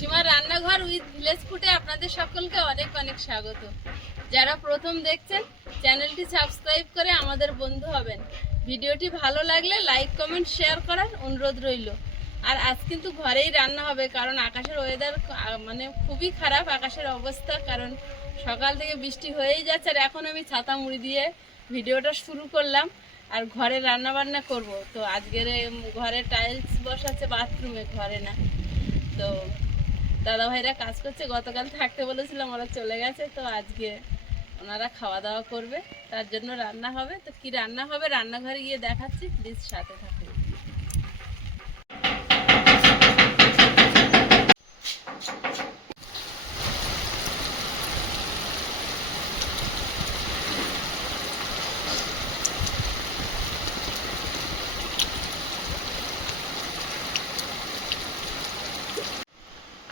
সীমা রান্নাঘর with village ফুটে আপনাদের সকলকে অনেক অনেক স্বাগত। যারা প্রথম দেখছেন, চ্যানেলটি সাবস্ক্রাইব করে আমাদের বন্ধু হবেন। ভিডিওটি ভালো লাগলে লাইক, কমেন্ট, শেয়ার করার অনুরোধ রইল। আর আজ কিন্তু ঘরেই রান্না হবে, কারণ আকাশের ওয়েদার মানে খুবই খারাপ আকাশের অবস্থা, কারণ সকাল থেকে বৃষ্টি হয়েই যাচ্ছে। আর এখন আমি ছাতা মুড়ি দিয়ে ভিডিওটা শুরু করলাম আর ঘরে রান্না বান্না করব। তো আজকের ঘরে টাইলস বসাচ্ছে বাথরুমে ঘরে না। তো দাদা ভাইরা কাজ করছে, গতকাল থাকতে বলেছিলাম ওরা চলে গেছে, তো আজকে ওনারা খাওয়া দাওয়া করবে, তার জন্য রান্না হবে। তো কি রান্না হবে? রান্নাঘরে গিয়ে দেখাচ্ছি প্লিজ সাথে থাকুন।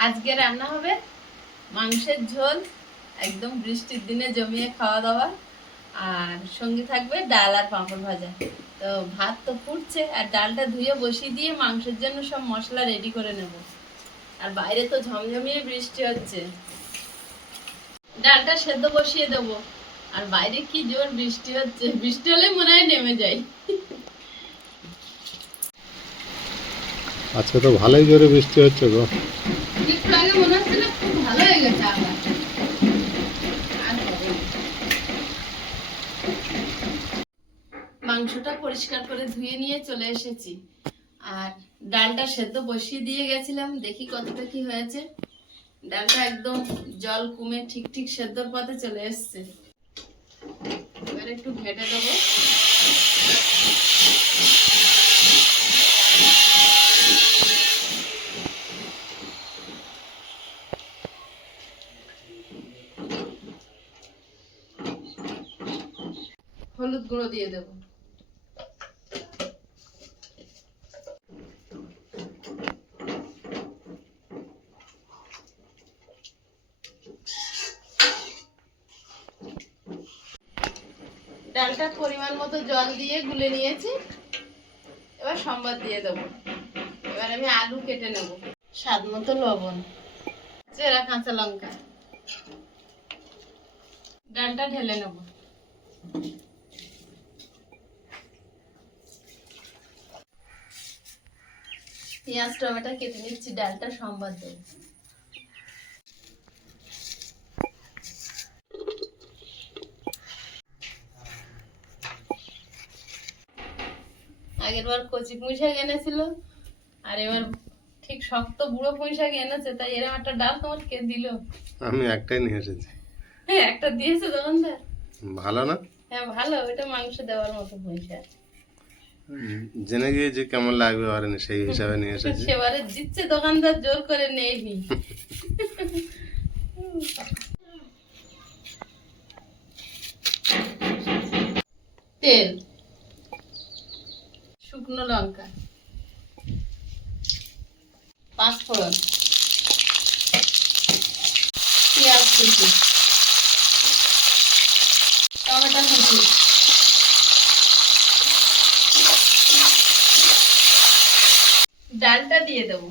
আজকে রান্না হবে মাংসের ঝোল, একদম বৃষ্টির দিনে জমিয়ে খাওয়া দাওয়া, আর সঙ্গে থাকবে ডাল আর পাঁপড় ভাজা। তো ভাত তো ফুটছে, আর ডালটা ধুয়ে বসিয়ে দিয়ে মাংসের জন্য সব মশলা রেডি করে নেব। আর বাইরে তো ঝমঝমিয়ে বৃষ্টি হচ্ছে। ডালটা সেদ্ধ বসিয়ে দেবো। আর বাইরে কি জোর বৃষ্টি হচ্ছে, বৃষ্টি হলে মনে হয় নেমে যাই। আজকে তো ভালোই জোরে বৃষ্টি হচ্ছে গো। একটু আগে মনে হচ্ছিল খুব ভালো মাংসটা পরিষ্কার করে ধুয়ে নিয়ে চলে এসেছি। আর ডালটা সেদ্ধ বসিয়ে দিয়ে গেছিলাম, দেখি কতটা কি হয়েছে। ডালটা একদম জল কমে ঠিক ঠিক সেদ্ধর পথে চলে এসছে। এবার একটু ঘেটে দেবো। হলুদ গুঁড়ো দিয়ে দেবো। ডালটা পরিমাণ মতো জল দিয়ে গুলে নিয়েছি। এবার সম্বাদ দিয়ে দেবো। এবার আমি আলু কেটে নেব। স্বাদ মতো লবণ। চেরা কাঁচা লঙ্কা। ডালটা ঢেলে নেব। পেঁয়াজ টমেটো কেটে নিচ্ছি ডালটা সম্বাদ দেবো। আগের বার কচি পুঁই শাক এনেছিল আর এবার ঠিক শক্ত বুড়ো পুঁই শাক এনেছে তাই এরকম একটা ডাল তোমার কে দিল? আমি একটাই নিয়ে এসেছি। হ্যাঁ একটা দিয়েছে দোকানদার? ভালো না? হ্যাঁ ভালো ওটা মাংস দেওয়ার মতো পুঁই শাক জেনে গিয়েছি কেমন লাগবে পারেনি, সেই হিসাবে নিয়ে এসেছি। সেবারে দিচ্ছে দোকানদার, জোর করে নেবি তেল। শুকনো লঙ্কা। পাঁচফোড়ন। পেঁয়াজ কুচি। টমেটো কুচি। ডালটা দিয়ে দেব।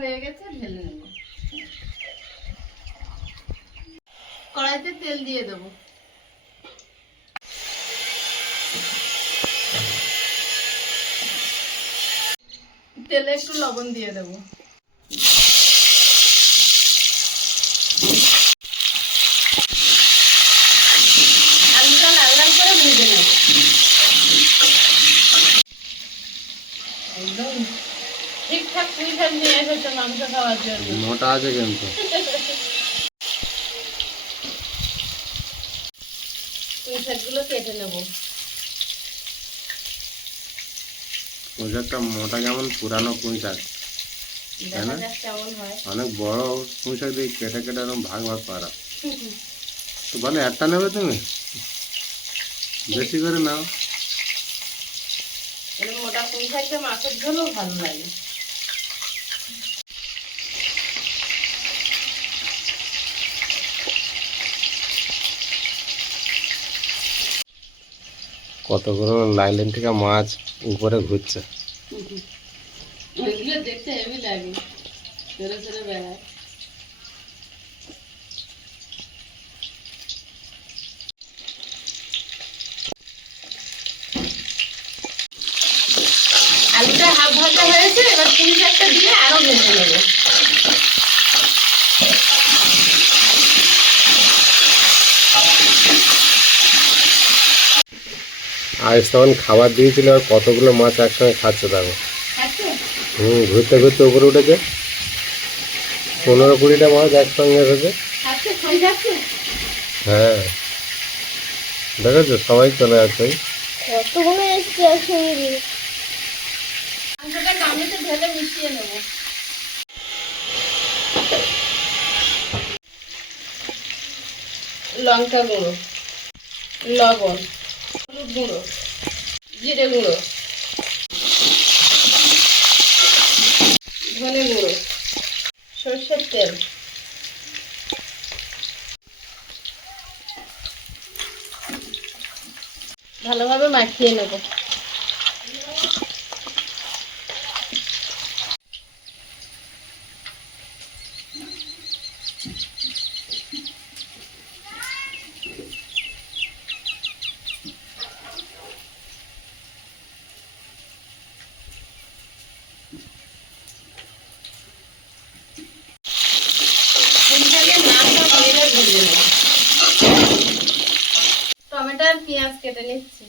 হয়ে গেছে, ঢেলে নেব। কড়াইতে তেল দিয়ে দেব। তেলে একটু লবণ দিয়ে দেবো আলুটা লাল লাল করে ভেজে নেব একদম ঠিকঠাক পুঁই শাক নিয়ে এসেছে মাংস খাওয়ার জন্য। মোটা আছে কিন্তু। পুঁই শাকগুলো কেটে নেব। পুঁইশাকটা মোটা কেমন পুরানো পুঁই শাক দেখা না? যাক কেমন হয়। অনেক বড় পুঁই শাক দিয়ে কেটে কেটে এরকম ভাগ ভাগ করা তো বলে একটা নেবে তুমি? বেশি করে নাও। মোটা পুঁই শাকটা মাছের ঝোলও ভালো লাগে। কতগুলো লাইলেন থেকে মাছ উপরে ঘুরছে। দেখতে হেভি লাগে চলে চলে বেড়ায় আলুটা হাফ ভাজা হয়েছে এবার পুঁই শাকটা দিয়ে আরও ভেজে নেব আজ তখন খাবার দিয়েছিল আর কতগুলো মাছ একসঙ্গে খাচ্ছে দেখো। আছে হুম ঘুরতে ঘুরতে উপরে উঠেছে। পনেরো কুড়িটা মাছ একসঙ্গে এসেছে। হ্যাঁ। দেখেছ? সবাই চলে যাচ্ছে নেব। লঙ্কা গুঁড়ো লবণ। হলুদ গুঁড়ো জিরে গুঁড়ো ধনে গুঁড়ো সর্ষের তেল ভালোভাবে মাখিয়ে নেব কুইন্টালের নামটা মেরে ভেজে নেব টমেটো আর পেঁয়াজ কেটে নিচ্ছি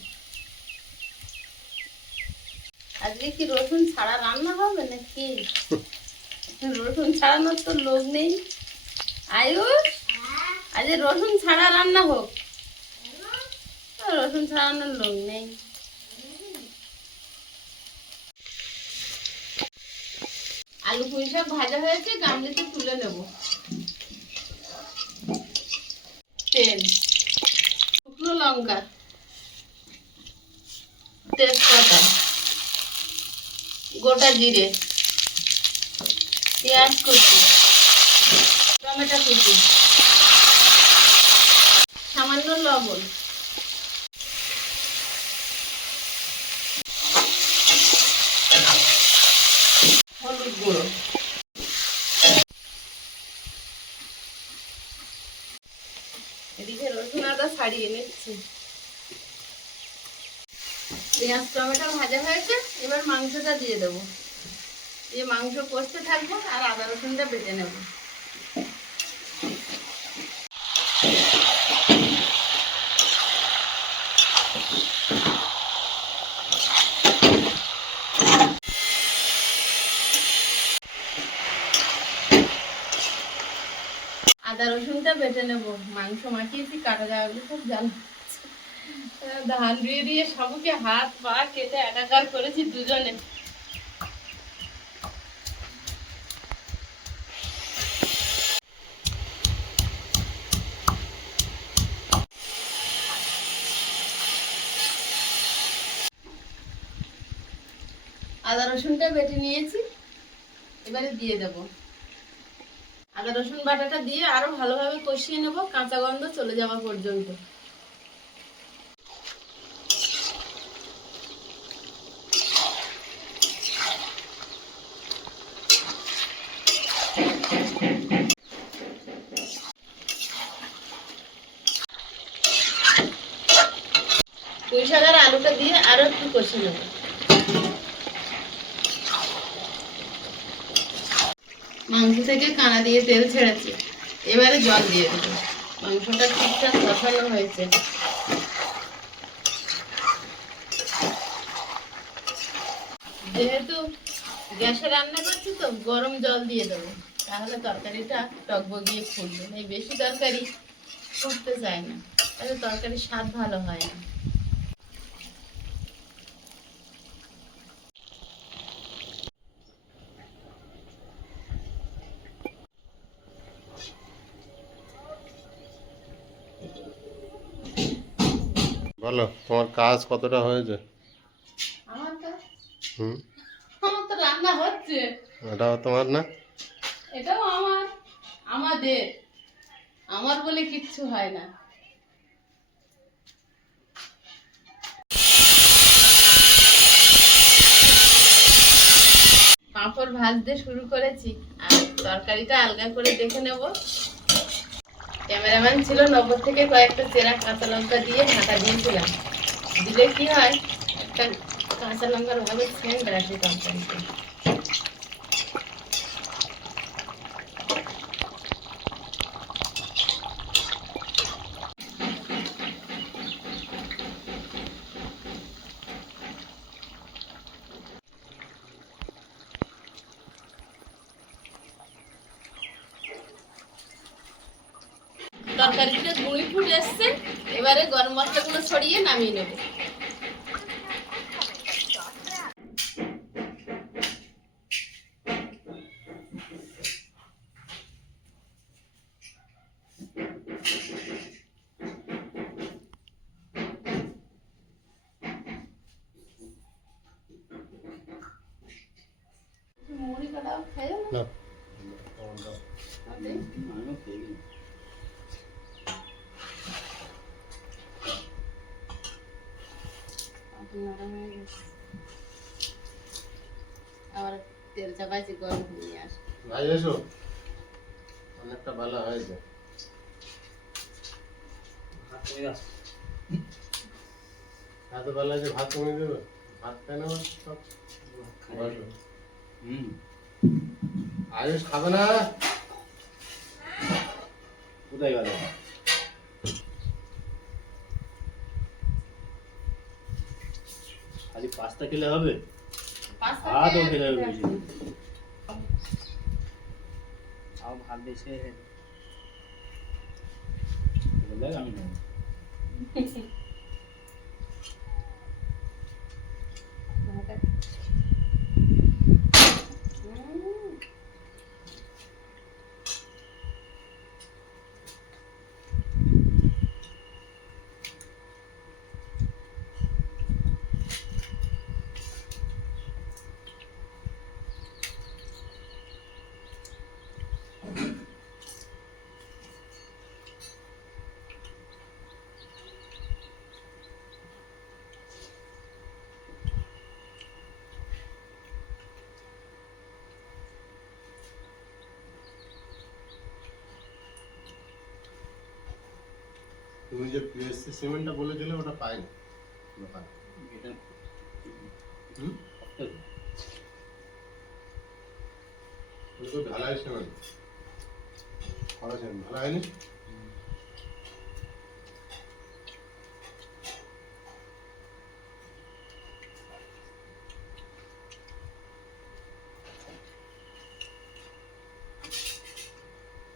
আজকে কি রসুন ছাড়া রান্না হবে নাকি? রসুন ছাড়ানোর তো লোক নেই। আয়ুষ আজ রসুন ছাড়া রান্না হোক। রসুন ছাড়ানোর লোক নেই। আলু পুঁই শাক ভাজা হয়েছে গামলিতে তুলে নেব। তেল, শুকনো লঙ্কা। তেজপাতা গোটা জিরে। পেঁয়াজ কুচি। টমেটো কুচি। সামান্য লবণ। হলুদ গুঁড়ো। এদিকে রসুন আদা ছাড়িয়ে নিচ্ছি। পেঁয়াজ, টমেটো ভাজা হয়েছে, এবার মাংসটা দিয়ে দেবো। দিয়ে মাংস কষতে থাকব আর আদা রসুনটা বেটে নেব। আদা রসুনটা বেটে নেব। মাংস মাখিয়েছি, কাটা যাওয়াগুলো খুব জাল ধান দিয়ে দিয়ে সবকে হাত পা কেটে একাকার করেছি দুজনে। আদা রসুনটা বেটে নিয়েছি, এবারে দিয়ে দেবো। আদা রসুন বাটাটা দিয়ে আরও ভালোভাবে কষিয়ে নেব, কাঁচা গন্ধ চলে যাওয়া পর্যন্ত পুঁই শাক আর আলুটা দিয়ে আরও একটু কষিয়ে নেব মাংস থেকে কানা দিয়ে তেল ছেড়েছে। এবারে জল দিয়ে দেবো। মাংসটা ঠিকঠাক কষানো হয়েছে। যেহেতু গ্যাসে রান্না করছি তো, গরম জল দিয়ে দেবো। তাহলে তরকারিটা টকবগিয়ে ফুটবে। এই বেশি তরকারি ফুটতে চায় না। তাহলে তরকারির স্বাদ ভালো হয় না। বলো তোমার কাজ কতটা হয়েছে? আমার তো হুম? আমার তো রান্না হচ্ছে। এটাও তোমার না? এটাও আমার। আমাদের। আমার বলে কিচ্ছু হয় না। পর ভাজতে শুরু করেছি। আর তরকারিটা আলগা করে দেখে নেব। ক্যামেরাম্যান ছিল নব্বই থেকে কয়েকটা চেরা কাঁচা লঙ্কা দিয়ে ঢাকা দিয়েছিলাম। দিলে কি হয়? একটা কাঁচা লঙ্কার ভাবে সেন্ট আসে তরকারিতে তরকারিতে গুঁড়ি ফুট এসছে। এবারে গরম মশলাগুলো ছড়িয়ে নামিয়ে নেব। মুড়ি কটাও খাই না আবার তেল গরম নিয়ে আস। ভাই এসো। অনেকটা ভালো হয়েছে। এত ভালো আছে ভাত তুমি দেবে? ভাত কেন সব? বসো। আয়ুষ খাবে না? কোথায় গেল? খালি পাস্তা খেলে হবে? পাঁচটা ভাতও খেয়ে খেলে হবে আসি। বেশি আও ভাত বেশি বলে আমি নেব ভাতটা- হুম। তুমি যে পিএসসি সিমেন্টটা বলেছিলে ওটা পাইনি। দোকানে এটা হুম? সপ্তাহে ওটা তো ঢালাই সিমেন্ট খরচ হয়নি ভালো হয়নি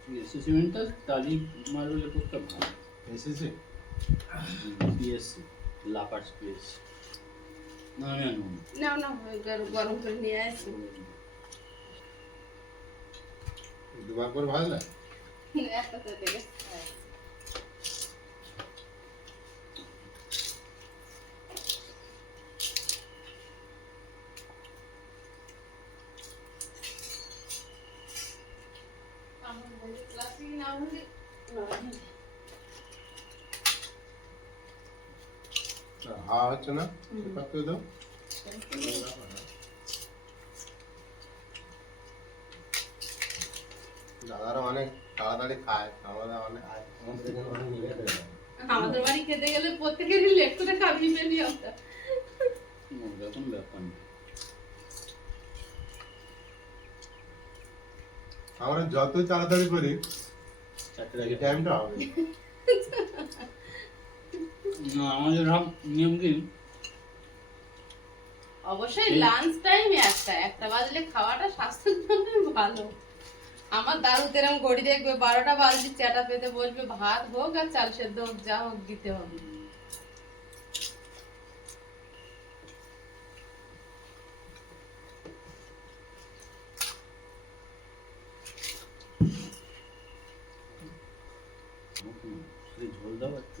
পিএসসি সিমেন্টটা টালি মার্বেল কোটটা ভালো। এসেছে? পিএসসি লাপার্স পিএসসি না না। না গরম করে নিয়ে আসি। দুবার করে ভাজলে? একটা তো দেখে আমার বলি ক্লাসে না হলে হচ্ছে না করতে দাও দাদারা অনেক তাড়াতাড়ি খায় আমরা অনেক আমাদের এখানে অনেক লেট হয়ে আমাদের বাড়ি খেতে গেলে প্রত্যেকেরই লেট করে খাবি ফেলি আমরা কোনো ব্যাপার না আমরা যতই তাড়াতাড়ি করি আগে টাইমটা হবে না আমাদের সব নিয়ম কি? অবশ্যই লাঞ্চ টাইমে একটা। একটা বাজলে খাওয়াটা স্বাস্থ্যের জন্য ভালো। আমার দাদু তেরম ঘড়ি দেখবে বারোটা বাজলে চেটা পেতে বলবে ভাত হোক আর চাল সেদ্ধ হোক যা হোক দিতে হবে। ঝোল দাও একটু।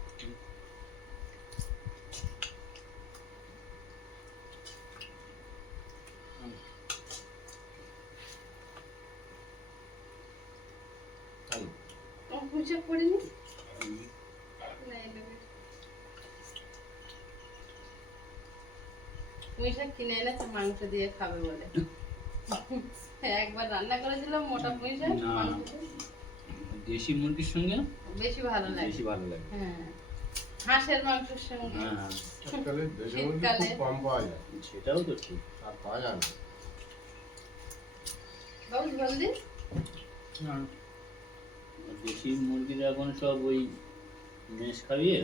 পুঁইশাক কিনে এনেছে মাংস দিয়ে খাবে বলে। একবার রান্না করেছিলাম মোটা পুঁইশাক মাংস দেশি মুরগির সঙ্গে? বেশি ভালো লাগে। বেশি ভালো লাগে। হ্যাঁ। হাঁসের মাংসের সঙ্গে। হ্যাঁ আজকাল দেশের খুব কম পাওয়া যায়। সেটাও তো ঠিক। আর পাওয়া যায় না। বাবু জলদি? দেশি মুরগিরা এখন সব ওই মেষ খাইয়ে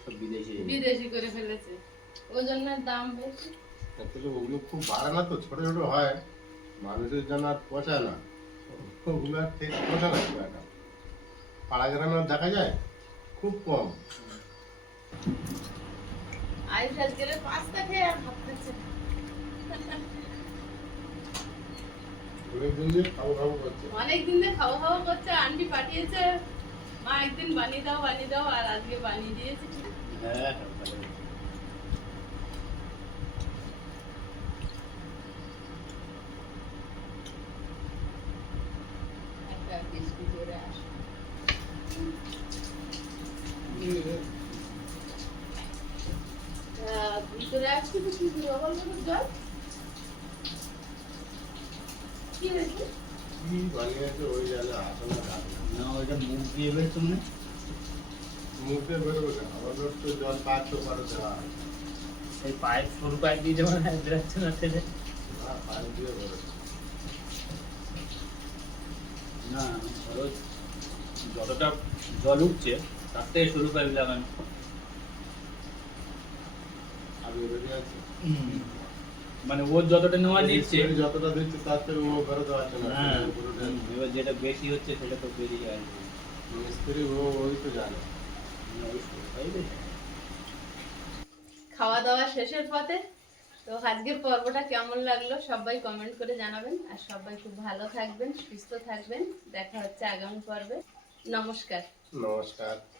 সব বিদেশি। বিদেশি করে ফেলেছে। ওজনের দাম বেশি? আসলে ওগুলো খুব বাড়ে না তো ছোট ছোট হয়। মানুষের জন্য আর পোষায় না। ওগুলো আর ঠিক পোষায় না। খুব একটা পাড়া গ্রামে আর দেখা যায়? খুব কম। আইস আজকের পাস্তা খেয়ে আর ভাত খাচ্ছে দিয়ে অনেকদিন ধরে খাওয়া খাওয়া করছে আন্টি পাঠিয়েছে। মা একদিন বানিয়ে দাও বানিয়ে দাও আর আজকে বানিয়ে দিয়েছে। হ্যাঁ ভালো। একটা বৃষ্টি জোরে আসে আহ, ভিতরে আসছে তো কি জল জল কি হয়েছে কি বানিয়েছে ওই জায়গায় আসে না রাখে না। না ওইটা মুখ দিয়ে বের বেরোবে না আমাদের তো জল পাঁচশো বারো দেওয়া হয় এই পাইপ সরু পাইপ দিয়ে যেমন বেরোচ্ছে না সেটা না যতটা জল উঠছে তার থেকে লাগানো আগে মানে ওর যতটা নেওয়া নিচ্ছে যতটা দিচ্ছে তার থেকে ও বেরোতে পারছে না। হ্যাঁ। এবার যেটা বেশি হচ্ছে সেটা তো বেরিয়ে আসবে মিস্ত্রি ও ওই তো জানে। খাওয়া দাওয়া শেষের পথে? তো আজকের পর্বটা কেমন লাগল সবাই কমেন্ট করে জানাবেন। আর সবাই খুব ভালো থাকবেন, সুস্থ থাকবেন। দেখা হচ্ছে আগামী পর্বে। নমস্কার। নমস্কার।